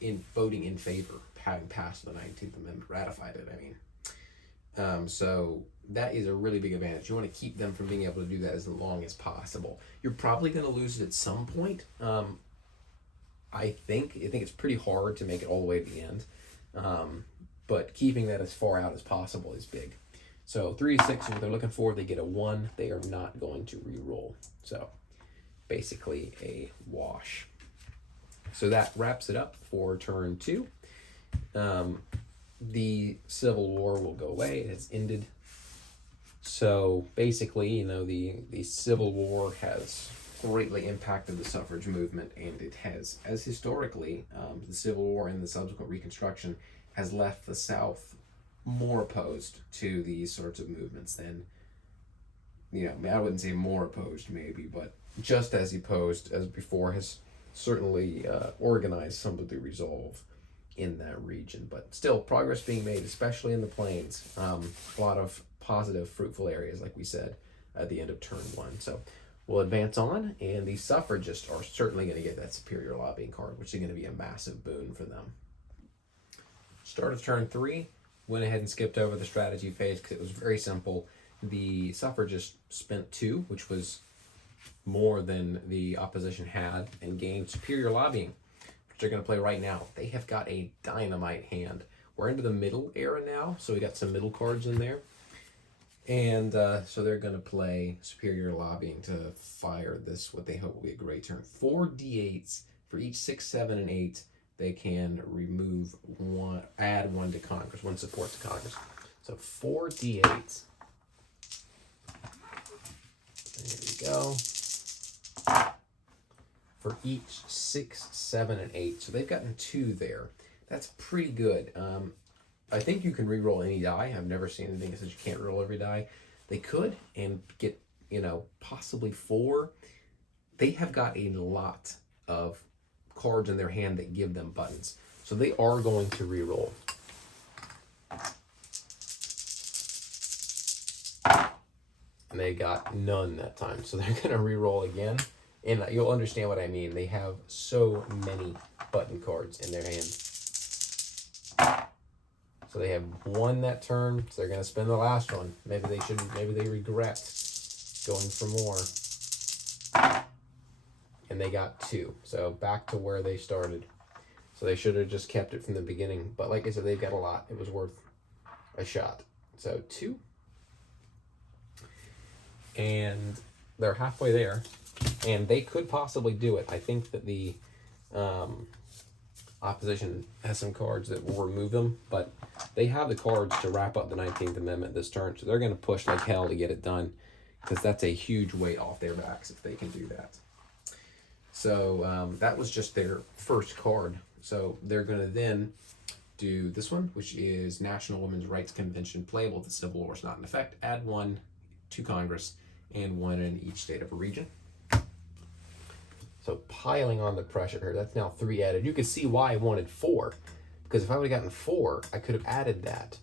in voting in favor, having passed the 19th Amendment, ratified it. So that is a really big advantage. You want to keep them from being able to do that as long as possible. You're probably going to lose it at some point. I think it's pretty hard to make it all the way to the end, but keeping that as far out as possible is big. So 3 to 6 is what they're looking for. They get a 1. They are not going to re-roll. So basically a wash. So that wraps it up for turn 2. The Civil War will go away. It has ended. So basically, the Civil War has greatly impacted the suffrage movement, and it has, as historically, the Civil War and the subsequent Reconstruction has left the South more opposed to these sorts of movements than, I wouldn't say more opposed maybe, but just as opposed as before, has certainly organized some of the resolve in that region. But still, progress being made, especially in the plains. A lot of positive, fruitful areas, like we said, at the end of turn 1. So we'll advance on, and the suffragists are certainly going to get that superior lobbying card, which is going to be a massive boon for them. Start of turn 3. Went ahead and skipped over the strategy phase because it was very simple. The suffragists spent 2, which was more than the opposition had, and gained superior lobbying, which they're going to play right now. They have got a dynamite hand. We're into the middle era now, so we got some middle cards in there. And so they're going to play superior lobbying to fire this, what they hope will be a great turn. 4 d8s for each 6, 7, and 8. They can remove 1, add 1 to Congress, 1 support to Congress. So 4 d8s. There we go. For each 6, 7, and 8. So they've gotten 2 there. That's pretty good. I think you can re-roll any die. I've never seen anything that says you can't roll every die. They could, and get, possibly 4. They have got a lot of cards in their hand that give them buttons. So they are going to re-roll. And they got none that time. So they're going to re-roll again. And you'll understand what I mean. They have so many button cards in their hand. So they have 1 that turn, so they're going to spend the last one. Maybe they shouldn't, maybe they regret going for more. And they got 2. So back to where they started. So they should have just kept it from the beginning. But like I said, they've got a lot. It was worth a shot. So 2. And they're halfway there, and they could possibly do it. I think that the opposition has some cards that will remove them, but they have the cards to wrap up the 19th Amendment this turn, so they're going to push like hell to get it done, because that's a huge weight off their backs if they can do that. So that was just their first card. So they're going to then do this one, which is National Women's Rights Convention, playable if the Civil War is not in effect. Add 1 to Congress and 1 in each state of a region. So piling on the pressure here, that's now 3 added. You can see why I wanted 4, because if I would have gotten 4, I could have added that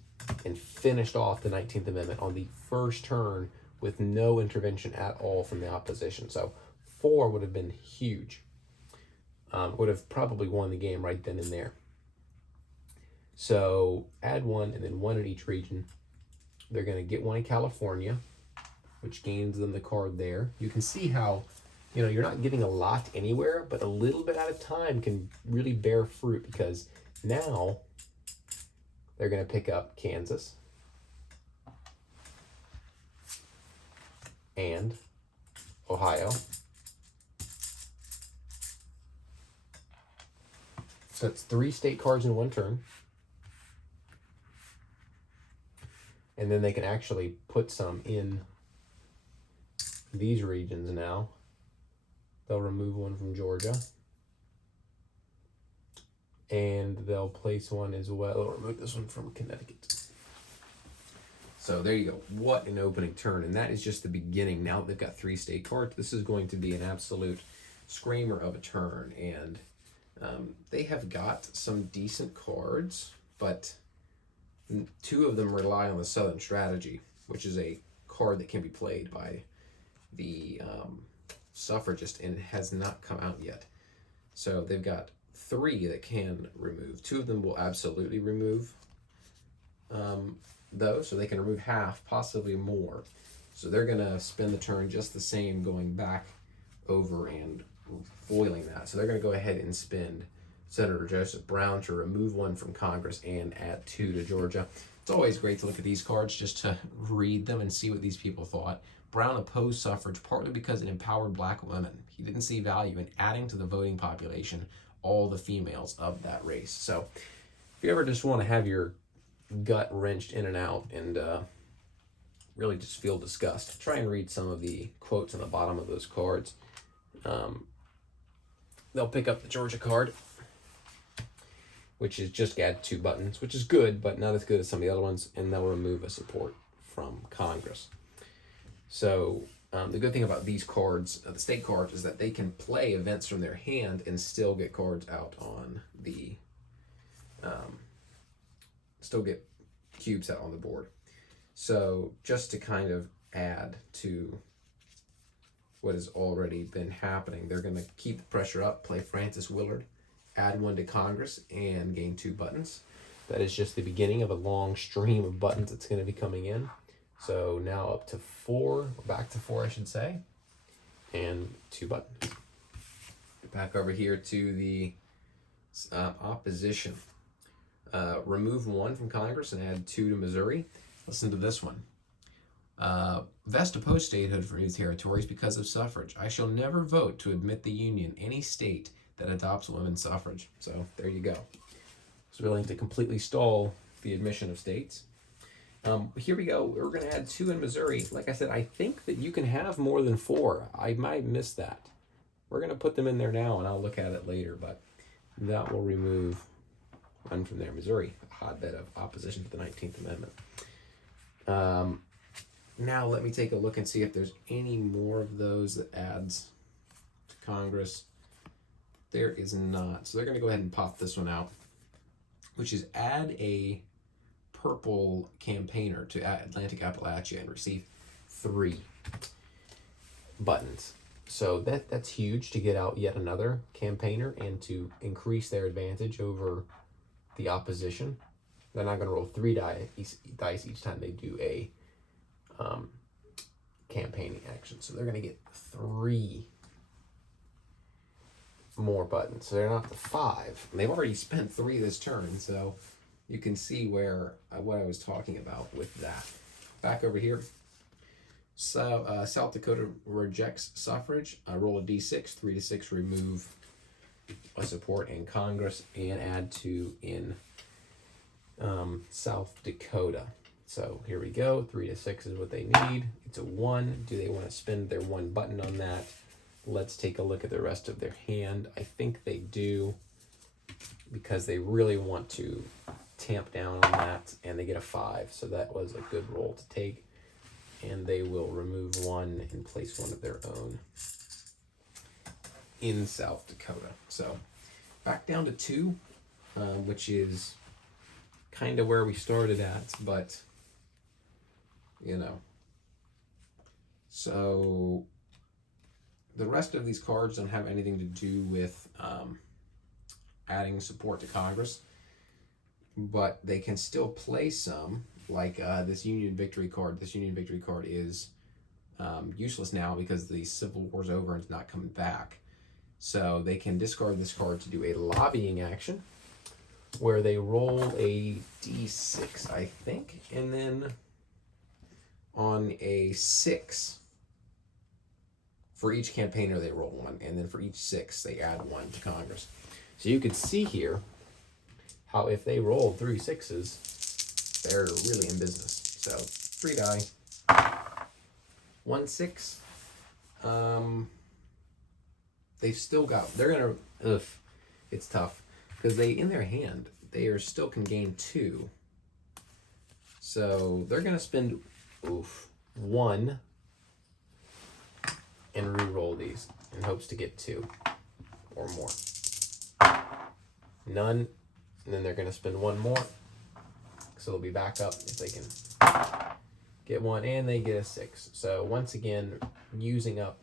and finished off the 19th Amendment on the first turn with no intervention at all from the opposition. So 4 would have been huge. Would have probably won the game right then and there. So add 1 and then 1 in each region. They're going to get 1 in California, which gains them the card there. You can see how, you know, you're not getting a lot anywhere, but a little bit at a time can really bear fruit, because now they're going to pick up Kansas and Ohio. So it's 3 state cards in 1 turn. And then they can actually put some in these regions now. They'll remove 1 from Georgia. And they'll place 1 as well. They'll remove this one from Connecticut. So there you go. What an opening turn. And that is just the beginning. Now that they've got 3 state cards, this is going to be an absolute screamer of a turn. And they have got some decent cards, but 2 of them rely on the Southern Strategy, which is a card that can be played by the suffragist, and it has not come out yet. So they've got 3 that can remove. 2 of them will absolutely remove those, so they can remove half, possibly more. So they're going to spend the turn just the same, going back over and foiling that. So they're going to go ahead and spend Senator Joseph Brown to remove 1 from Congress and add 2 to Georgia. It's always great to look at these cards just to read them and see what these people thought. Brown opposed suffrage partly because it empowered black women. He didn't see value in adding to the voting population all the females of that race. So if you ever just want to have your gut wrenched in and out and really just feel disgust, try and read some of the quotes on the bottom of those cards. They'll pick up the Georgia card, which is just add 2 buttons, which is good, but not as good as some of the other ones, and they'll remove a support from Congress. So the good thing about these cards, the state cards, is that they can play events from their hand and still get cards out on the, still get cubes out on the board. So just to kind of add to what has already been happening, they're going to keep the pressure up, play Francis Willard, add 1 to Congress, and gain 2 buttons. That is just the beginning of a long stream of buttons that's going to be coming in. So now up to 4, back to 4, I should say, and 2 buttons. Back over here to the opposition. Remove 1 from Congress and add 2 to Missouri. Listen to this one. Vest opposed statehood for new territories because of suffrage. I shall never vote to admit the Union any state that adopts women's suffrage. So there you go. It's willing to completely stall the admission of states. Here we go. We're going to add 2 in Missouri. Like I said, I think that you can have more than 4. I might miss that. We're going to put them in there now, and I'll look at it later, but that will remove 1 from there. Missouri, a hotbed of opposition to the 19th Amendment. Now let me take a look and see if there's any more of those that adds to Congress. There is not. So they're going to go ahead and pop this one out, which is add a purple campaigner to Atlantic Appalachia and receive 3 buttons. So that's huge to get out yet another campaigner and to increase their advantage over the opposition. They're not going to roll 3 dice each time they do a campaigning action. So they're going to get 3 more buttons. So they're not the 5. And they've already spent 3 this turn, so you can see where what I was talking about with that. Back over here. South Dakota rejects suffrage. Roll a d6. 3 to 6, remove a support in Congress and add 2 in South Dakota. So here we go. 3 to 6 is what they need. It's a 1. Do they want to spend their 1 button on that? Let's take a look at the rest of their hand. I think they do, because they really want to tamp down on that, and they get a 5. So that was a good roll to take. And they will remove 1 and place 1 of their own in South Dakota. So back down to 2, which is kind of where we started at, but you know. So the rest of these cards don't have anything to do with adding support to Congress, but they can still play some, like this Union Victory card. This Union Victory card is useless now because the Civil War's over and it's not coming back. So they can discard this card to do a lobbying action, where they roll a d6, I think, and then on a 6, for each campaigner they roll 1, and then for each 6 they add 1 to Congress. So you can see here how if they roll 3 6s, they're really in business. So 3 die, 1 6. They've still got. They're gonna. It's tough because they in their hand they are still can gain 2. So they're gonna spend 1 and re-roll these in hopes to get 2 or more. None, and then they're gonna spend 1 more, so they'll be back up if they can get 1, and they get a 6. So once again, using up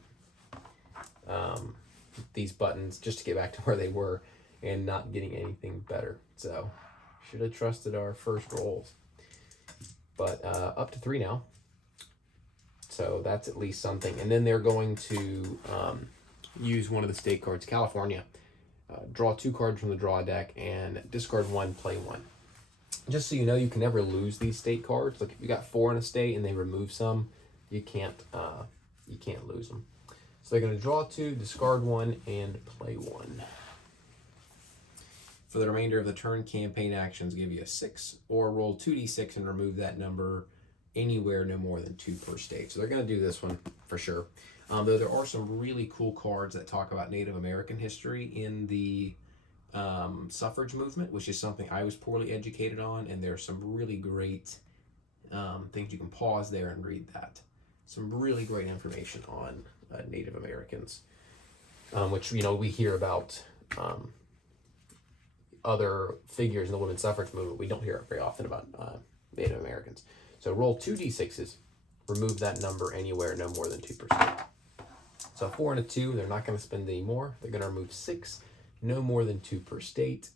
these buttons just to get back to where they were and not getting anything better. So should have trusted our first rolls, but up to 3 now. So that's at least something. And then they're going to use one of the state cards, California, draw 2 cards from the draw deck and discard 1, play 1. Just so you know, you can never lose these state cards. Like if you got 4 in a state and they remove some, you can't lose them. So they're going to draw 2, discard 1, and play 1. For the remainder of the turn, campaign actions give you a 6, or roll 2d6 and remove that number anywhere no more than 2 per state. So they're going to do this one for sure. Though there are some really cool cards that talk about Native American history in the suffrage movement, which is something I was poorly educated on, and there's some really great things. You can pause there and read that. Some really great information on Native Americans, which we hear about other figures in the women's suffrage movement. We don't hear it very often about Native Americans. So roll 2 d6s, remove that number anywhere no more than 2%. So a 4 and a 2, they're not going to spend any more. They're going to remove 6, no more than 2 per state.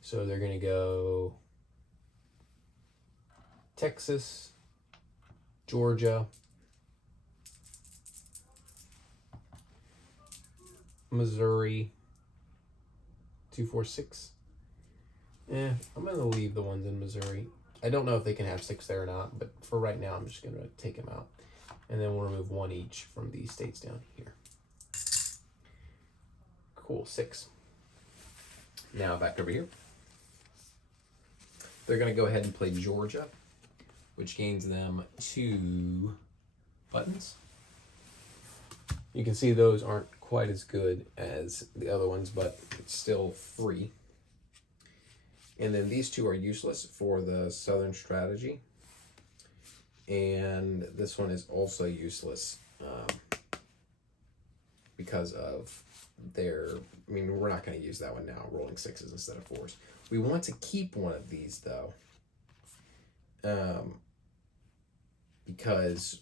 So they're going to go Texas, Georgia, Missouri, 2, 4, 6. I'm going to leave the ones in Missouri. I don't know if they can have 6 there or not, but for right now, I'm just going to take them out. And then we'll remove 1 each from these states down here. Cool, 6. Now back over here. They're going to go ahead and play Georgia, which gains them 2 buttons. You can see those aren't quite as good as the other ones, but it's still 3. And then these 2 are useless for the Southern strategy. And this one is also useless because of their, we're not going to use that one now, rolling 6s instead of 4s. We want to keep one of these, though, because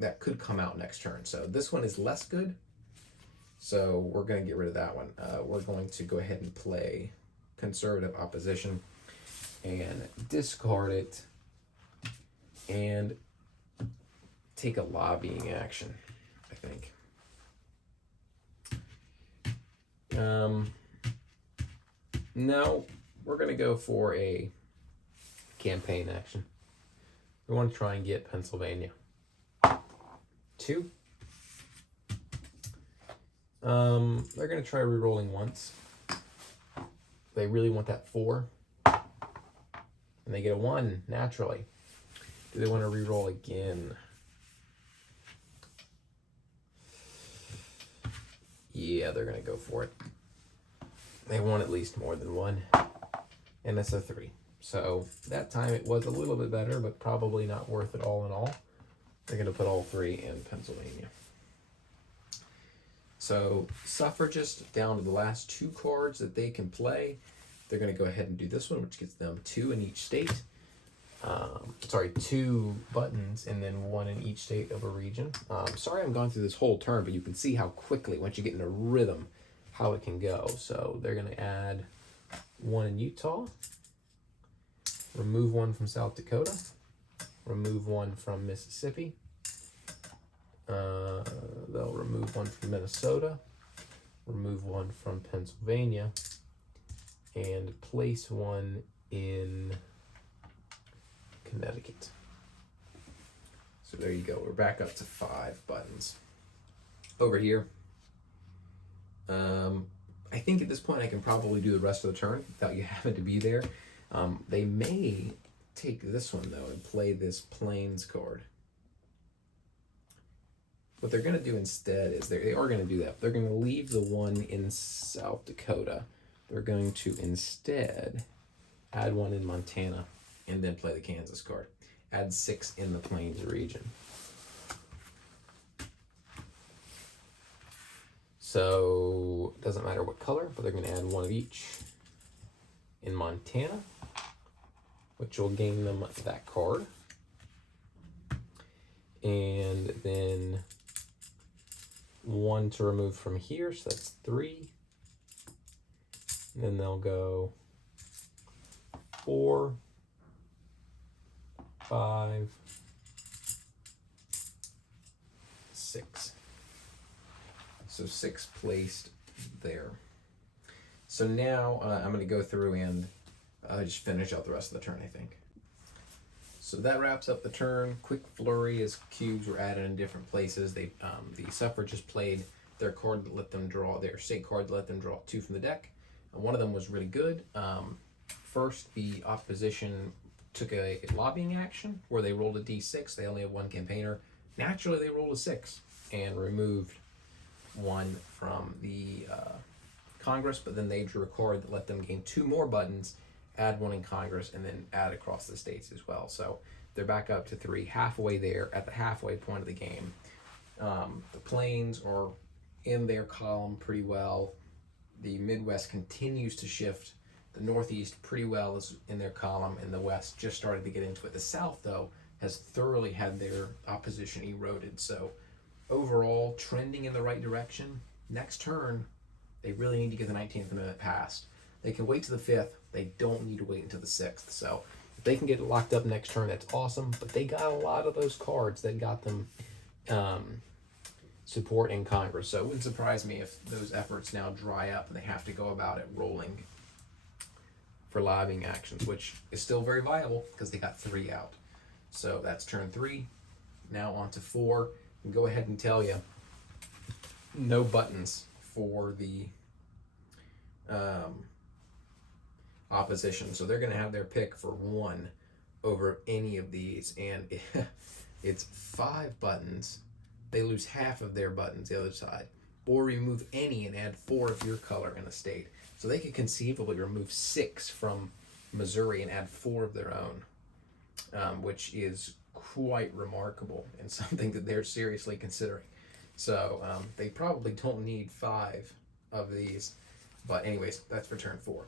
that could come out next turn. So this one is less good, so we're going to get rid of that one. We're going to go ahead and play Conservative Opposition and discard it and take a lobbying action, I think. No, we're going to go for a campaign action. We want to try and get Pennsylvania. 2. They're going to try re-rolling once. They really want that 4. And they get a 1, naturally. Do they want to re-roll again? Yeah, they're going to go for it. They want at least more than 1. And that's a 3. So that time it was a little bit better, but probably not worth it all in all. They're going to put all 3 in Pennsylvania. So suffragists down to the last 2 cards that they can play. They're going to go ahead and do this one, which gets them 2 in each state. 2 buttons and then 1 in each state of a region. Sorry I'm going through this whole turn, but you can see how quickly, once you get in a rhythm, how it can go. So they're going to add 1 in Utah, remove 1 from South Dakota, remove 1 from Mississippi. They'll remove 1 from Minnesota, remove 1 from Pennsylvania, and place 1 in Connecticut. So there you go. We're back up to 5 buttons. Over here, I think at this point I can probably do the rest of the turn without you having to be there. They may take this one though and play this Plains card. What they're going to do instead is they are going to do that. They're going to leave the 1 in South Dakota. They're going to instead add 1 in Montana and then play the Kansas card. Add 6 in the Plains region. So it doesn't matter what color, but they're going to add 1 of each in Montana, which will gain them that card. And then 1 to remove from here, so that's 3. And then they'll go 4, 5, 6. So 6 placed there. So now I'm going to go through and just finish out the rest of the turn, I think. So that wraps up the turn. Quick flurry as cubes were added in different places. The suffragists played their card that let them draw, their state card that let them draw 2 from the deck. One of them was really good. First, the opposition took a lobbying action where they rolled a d6. They only have 1 campaigner. Naturally, they rolled a 6 and removed 1 from the Congress, but then they drew a card that let them gain 2 more buttons, add 1 in Congress, and then add across the states as well. So they're back up to 3, halfway there at the halfway point of the game. The Plains are in their column pretty well. The Midwest continues to shift. The Northeast pretty well is in their column, and the West just started to get into it. The South, though, has thoroughly had their opposition eroded. So overall, trending in the right direction. Next turn, they really need to get the 19th Amendment passed. They can wait to the 5th. They don't need to wait until the 6th. So if they can get it locked up next turn, that's awesome. But they got a lot of those cards that got them support in Congress. So it wouldn't surprise me if those efforts now dry up and they have to go about it rolling for lobbying actions, which is still very viable because they got 3 out. So that's turn 3. Now on to 4. And go ahead and tell you, no buttons for the opposition. So they're going to have their pick for 1 over any of these. And it's 5 buttons. They lose half of their buttons the other side. Or remove any and add 4 of your color in a state. So they could conceivably remove 6 from Missouri and add 4 of their own, which is quite remarkable and something that they're seriously considering. So they probably don't need 5 of these. But anyways, that's for turn 4.